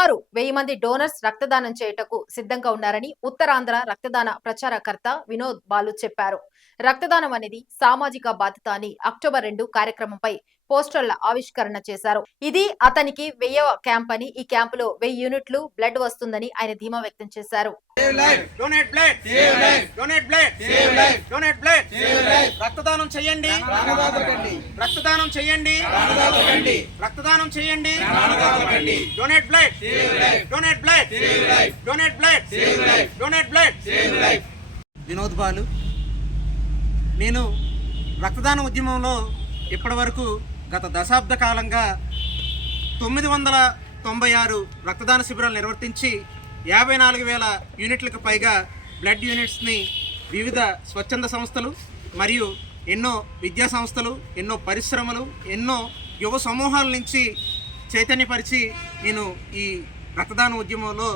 సుమారు వెయ్యి మంది డోనర్స్ రక్తదానం చేయుటకు సిద్ధంగా ఉన్నారని ఉత్తరాంధ్ర రక్తదాన ప్రచారకర్త వినోద్ బాలు చెప్పారు. రక్తదానం అనేది సామాజిక బాధ్యత అని అక్టోబర్ రెండు కార్యక్రమంపై పోస్టర్ల ఆవిష్కరణ చేశారు. ఇది అతనికి వెయ్యవ క్యాంప్ అని ఈ క్యాంపులో వెయ్యి యూనిట్లు బ్లడ్ వస్తుందని ఆయన ధీమా వ్యక్తం చేశారు. రక్తదానం చేయండి. రక్తదానం చేయండి. రక్తదానం చేయండి. Donate blood. Donate blood. Donate blood. Donate blood Vinod Balu నేను రక్తదాన ఉద్యమంలో ఇప్పటి వరకు గత దశాబ్ద కాలంగా తొమ్మిది వందల తొంభై ఆరు రక్తదాన శిబిరాలు నిర్వర్తించి యాభై నాలుగు వేల యూనిట్లకు పైగా బ్లడ్ యూనిట్స్ని వివిధ స్వచ్ఛంద సంస్థలు మరియు ఎన్నో విద్యా సంస్థలు ఎన్నో పరిశ్రమలు ఎన్నో యువ సమూహాల నుంచి చైతన్యపరిచి నేను ఈ రక్తదాన ఉద్యమంలో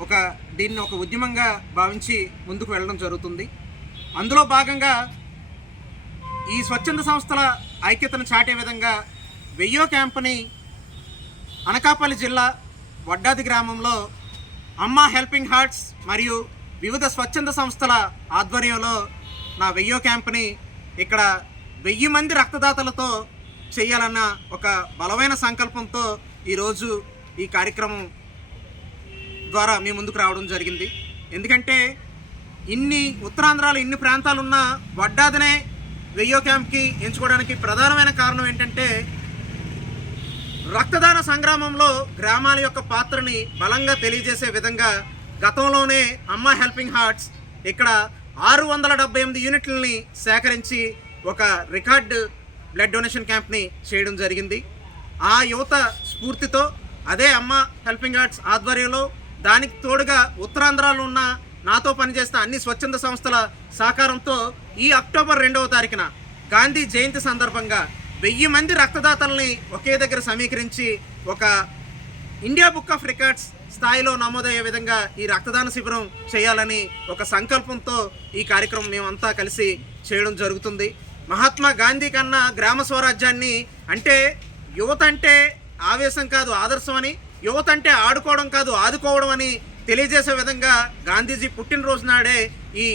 ఒక దీన్ని ఒక ఉద్యమంగా భావించి ముందుకు వెళ్ళడం జరుగుతుంది. అందులో భాగంగా ఈ స్వచ్ఛంద సంస్థల ఐక్యతను చాటే విధంగా వెయ్యో క్యాంపుని అనకాపల్లి జిల్లా వడ్డాది గ్రామంలో అమ్మ హెల్పింగ్ హార్ట్స్ మరియు వివిధ స్వచ్ఛంద సంస్థల ఆధ్వర్యంలో నా వెయ్యో క్యాంప్ని ఇక్కడ వెయ్యి మంది రక్తదాతలతో చేయాలన్న ఒక బలమైన సంకల్పంతో ఈరోజు ఈ కార్యక్రమం ద్వారా మీ ముందుకు రావడం జరిగింది. ఎందుకంటే ఇన్ని ఉత్తరాంధ్రాలు ఇన్ని ప్రాంతాలున్న వడ్డాదనే వెయ్యో క్యాంప్కి ఎంచుకోవడానికి ప్రధానమైన కారణం ఏంటంటే రక్తదాన సంగ్రామంలో గ్రామాల యొక్క పాత్రని బలంగా తెలియజేసే విధంగా గతంలోనే అమ్మ హెల్పింగ్ హార్ట్స్ ఇక్కడ ఆరు వందల డెబ్బై ఎనిమిది యూనిట్లని సేకరించి ఒక రికార్డ్ బ్లడ్ డొనేషన్ క్యాంప్ని చేయడం జరిగింది. ఆ యువత స్ఫూర్తితో అదే అమ్మ హెల్పింగ్ ఆర్ట్స్ ఆధ్వర్యంలో దానికి తోడుగా ఉత్తరాంధ్రలో ఉన్న నాతో పనిచేస్తున్న అన్ని స్వచ్ఛంద సంస్థల సహకారంతో ఈ అక్టోబర్ రెండవ తారీఖున గాంధీ జయంతి సందర్భంగా వెయ్యి మంది రక్తదాతల్ని ఒకే దగ్గర సమీకరించి ఒక ఇండియా బుక్ ఆఫ్ రికార్డ్స్ స్థాయిలో నమోదయ్యే విధంగా ఈ రక్తదాన శిబిరం చేయాలని ఒక సంకల్పంతో ఈ కార్యక్రమం మేమంతా కలిసి చేయడం జరుగుతుంది. మహాత్మా గాంధీ కన్నా గ్రామ స్వరాజ్యాన్ని అంటే యువత అంటే ఆవేశం కాదు ఆదర్శం అని యువత అంటే ఆడుకోవడం కాదు ఆదుకోవడం అని తెలియజేసే విధంగా గాంధీజీ పుట్టినరోజు నాడే ఈ